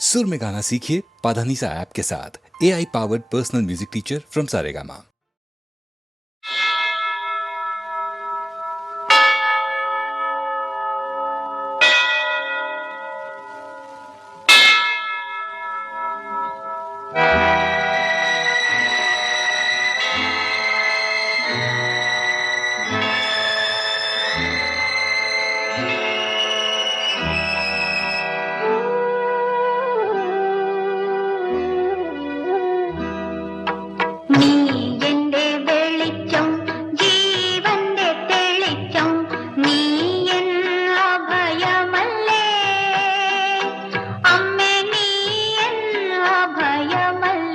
सुर में गाना सीखिए पाधानीसा ऐप के साथ। AI powered personal music teacher from Saregama. അമ്മേ നീ എൻ അഭയമല്ലേ.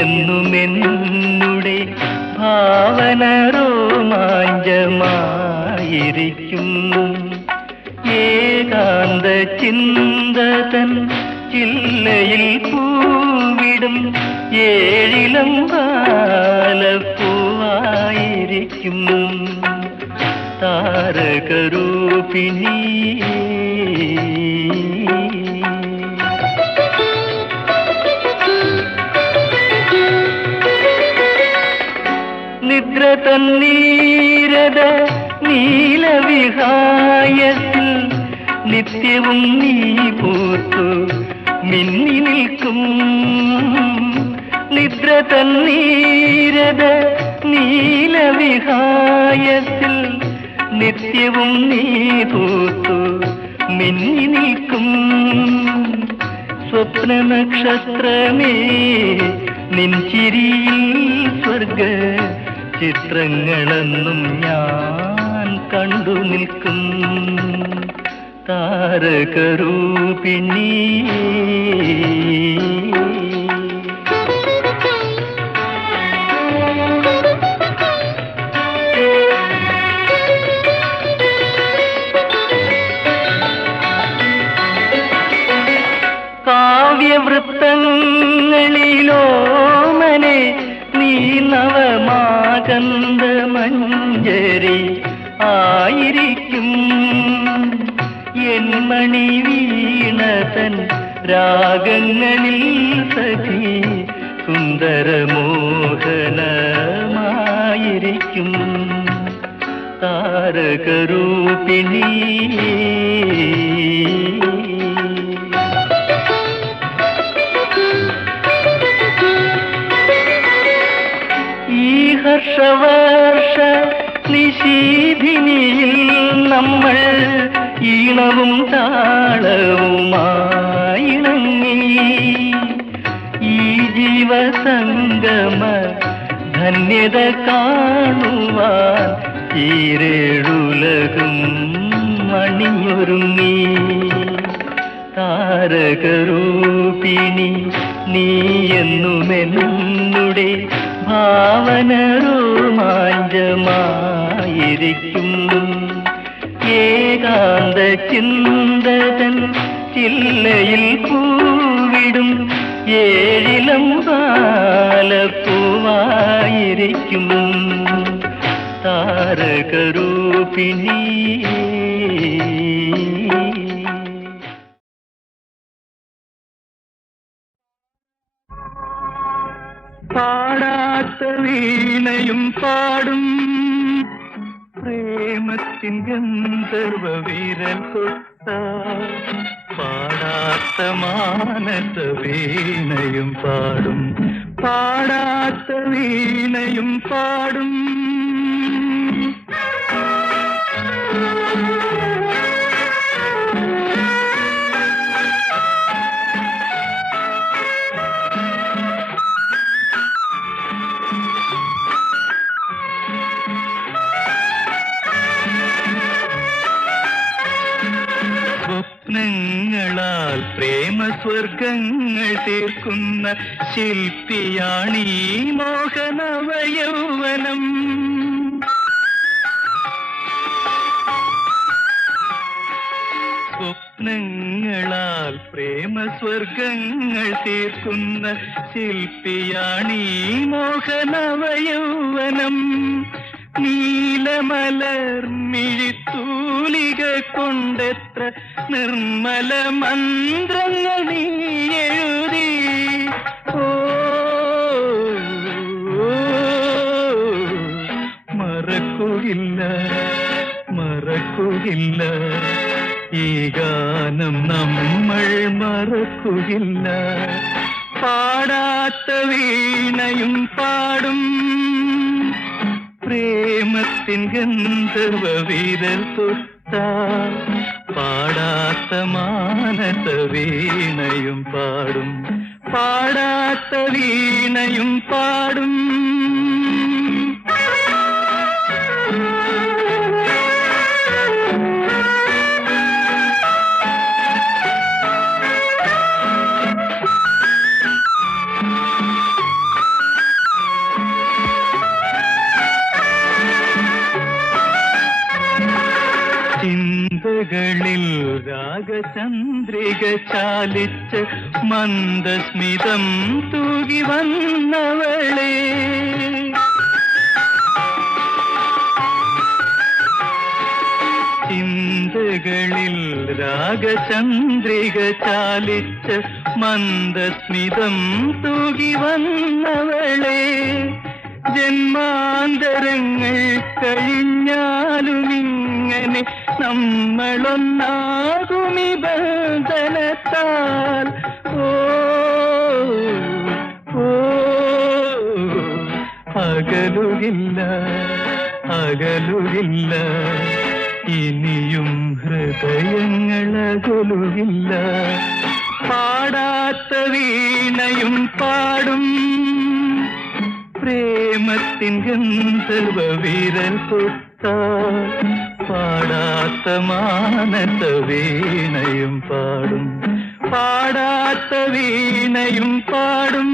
എന്നുമെന്നുടെ ഭാവന രോമാഞ്ചമായിരിക്കും. ഏകാന്ത ചിന്തതൻ ചില്ലയിൽ പൂവിടും ഏഴിലം കാലപ്പൂവായിരിക്കും. താരകരൂപിണി നിദ്ര തന്നീരത നീലവിഹായത്തിൽ നിത്യവും നീ പൂത്തു മിന്നി നിൽക്കും. നിദ്ര തന്നീരത നീലവിഹായത്തിൽ നിത്യവും നീ പൂത്തു മിന്നി നിൽക്കും. സ്വപ്ന നക്ഷത്രമേ നിൻചിരിയിൽ സ്വർഗ ചിത്രങ്ങളെന്നും ഞാൻ കണ്ടു നിൽക്കും. താരകരൂപിണി കാവ്യവൃത്തങ്ങളിലോമനെ നീ നവമാകന്ത മഞ്ജരി ആയിരിക്കും. എൻമണി വീണതൻ രാഗങ്ങളിൽ സഖി സുന്ദരമോഹനമായിരിക്കും. താരകരൂപിണി ഹർഷവർഷ നിശീധിനിയിൽ നമ്മൾ ഈണവും താളവുമായിണങ്ങി. ഈ ജീവസംഗമ ധന്യത കാണുവാൻ ഈരേഴുലകും മണിയൊരുങ്ങി. താരകരൂപിണി നീ എന്നുമെന്നുടെ ഭാവന രോമാഞ്ചമായിരിക്കും. ഏകാന്ത ചിന്തതൻ ചില്ലയിൽ പൂവിടും ഏഴിലം കാലപ്പൂവായിരിക്കും. താരകരൂപിണി പാടാത്ത വീണയും പാടും പ്രേമത്തിൻ ഗന്ധർവ വിരൽ തൊട്ട. പാടാത്ത മാനസ വീണയും പാടും പാടാത്ത വീണയും പാടും. സ്വപ്നങ്ങളാൽ പ്രേമസ്വർഗങ്ങൾ തീർക്കുന്ന ശില്പിയാണീ മോഹനവയൗവനം. സ്വപ്നങ്ങളാൽ പ്രേമസ്വർഗങ്ങൾ തീർക്കുന്ന ശില്പിയാണീ മോഹനവയൗവനം. നീലമലർ മിഴിത്തൂലിക കൊണ്ടെത്ര നിർമ്മല മന്ത്രങ്ങൾ നീ എഴുതി. മറക്കുകയില്ല മറക്കുകയില്ല ഈ ഗാനം നമ്മൾ മറക്കുകയില്ല. പാടാത്ത വീണയും പാടും പ്രേമത്തിൻ ഗന്ധർവ വിരൽ തൊട്ട. പാടാത്ത മാനസ വീണയും പാടും പാടാത്ത വീണയും പാടും. രാഗചന്ദ്രിക ചാലിച്ച് മന്ദസ്മിതം തൂകി വന്നവളെ ചിന്തകളിൽ രാഗചന്ദ്രിക ചാലിച്ച് മന്ദസ്മിതം തൂകി വന്നവളെ ജന്മാന്തരങ്ങൾ കഴിഞ്ഞാലും ഇങ്ങനെ നമ്മളൊന്നാകുമി ബന്ധനത്താൽ ഓ ഓ അകലുകില്ല അകലുകില്ല ഇനിയും ഹൃദയങ്ങൾ അകലുകില്ല പാടാത്ത വീണയും പാടും പ്രേമത്തിൻ ഗന്ധർവ വിരൽ തൊട്ടാൽ പാടാത്ത മാനസ വീണയും പാടും പാടാത്ത വീണയും പാടും.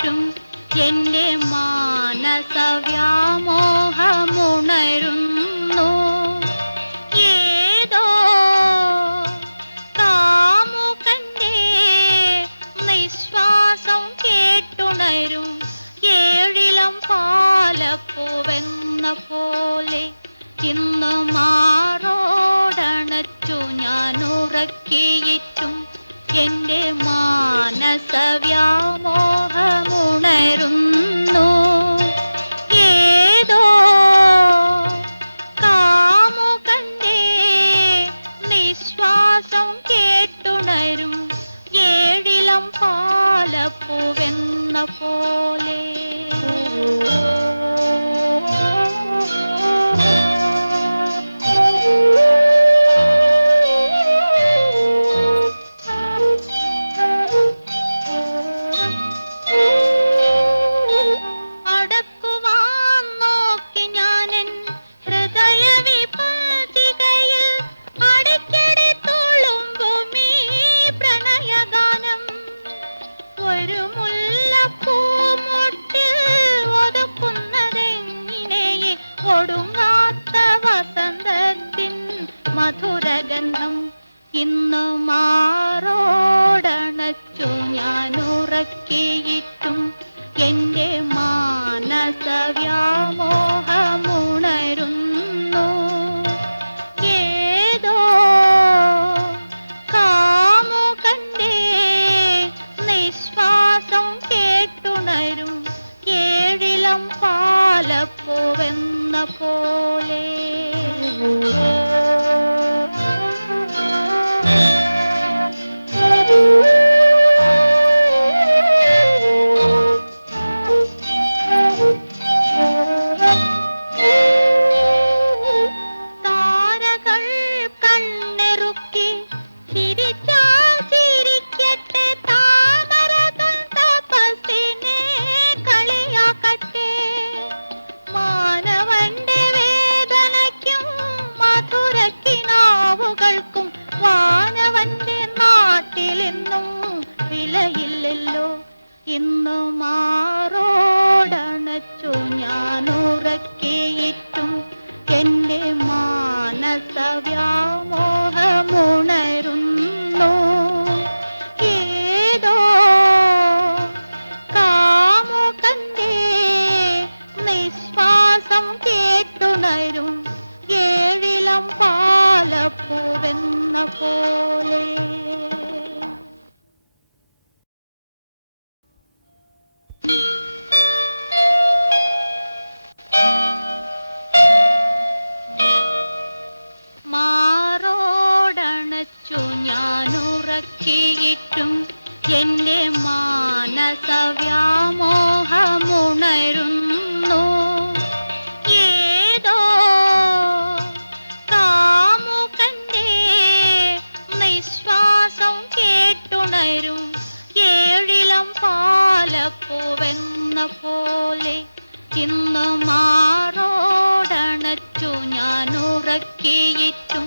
ും എന്റെ മാനസവ്യാമോഹമുണരുന്നു ഏതോ കാമുകന്റെ നിശ്വാസം കേട്ടുണരും ഏഴിലം പാലപ്പൂവെന്ന പോലെ ഇന്ന് മാറോടണച്ചു ഞാൻ ഉറക്കിയിട്ടും എന്റെ മാനസവ്യാമോഹമുണരുന്നു ഏതോ കാമുകന്റെ നിശ്വാസം കേട്ടുണരും ഏഴിലം പാലപ്പൂവെന്ന പോലെ മധുരഗന്ധം ഇന്ന് മാറോടണച്ചു ഞാൻ ഉറക്കിയിട്ടും എന്റെ മാനസവ്യാമോഹമുണരുന്നു ഏതോ കാമുകന്റെ നിശ്വാസം കേട്ടുണരും ഏഴിലം പാലപ്പൂവെന്ന പോലെ ഇന്ന് മാറോടണച്ചു ഞാൻ ഉറക്കിയിട്ടും എന്റെ മാനസവ്യാമോഹമുണരുന്നു ഏതോ കാമുകന്റെ നിശ്വാസം കേട്ടുണരും ഏഴിലം പാലപ്പൂവെന്ന പോലെ മാറോടണച്ചു ഞാൻ ഉറക്കിയിട്ടും എന്റെ മാനസവ്യാമോഹമുണരുന്നു ഏതോ കാമുകന്റെ നിശ്വാസം കേട്ടുണരും ഏഴിലം പാലപ്പൂവെന്ന പോലെ ഇന്ന് മാറോടണച്ചു ഞാൻ ഉറക്കിയിട്ടും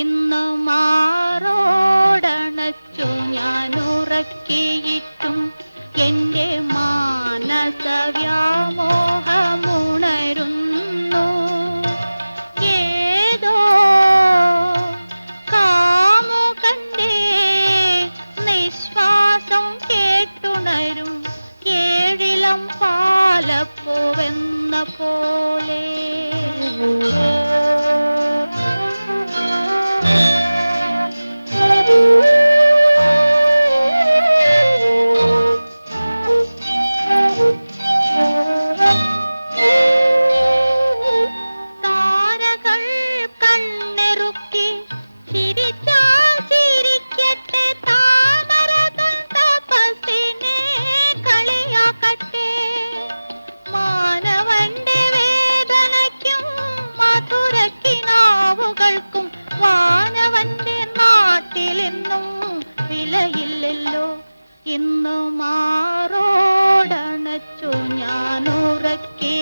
ഇന്ന് മാറോടണച്ചു ഞാൻ ഉറക്കിയിട്ടും എന്റെ മാനസ വ്യാമോഹമുണരുന്നു. ഏതോ കാമുകന്റെ നിശ്വാസം കേട്ടുണരും ഏഴിലം പാലപ്പൂവെന്ന പോലെ. താരകൾ കണ്ണെറുക്കി ചിരിച്ചാൽ ചിരിക്കട്ടെ, താമരതൻ തപസ്സിനെ കളിയാക്കട്ടെ. മാനവന്റെ വേദനയ്ക്കും മധുരക്കിനാവുകൾക്കും വാനവന്റെ നാട്ടിലെന്നും വിലയില്ലല്ലോ. ഇന്നു മാറോടണച്ചു ഞാൻ ഉറക്കി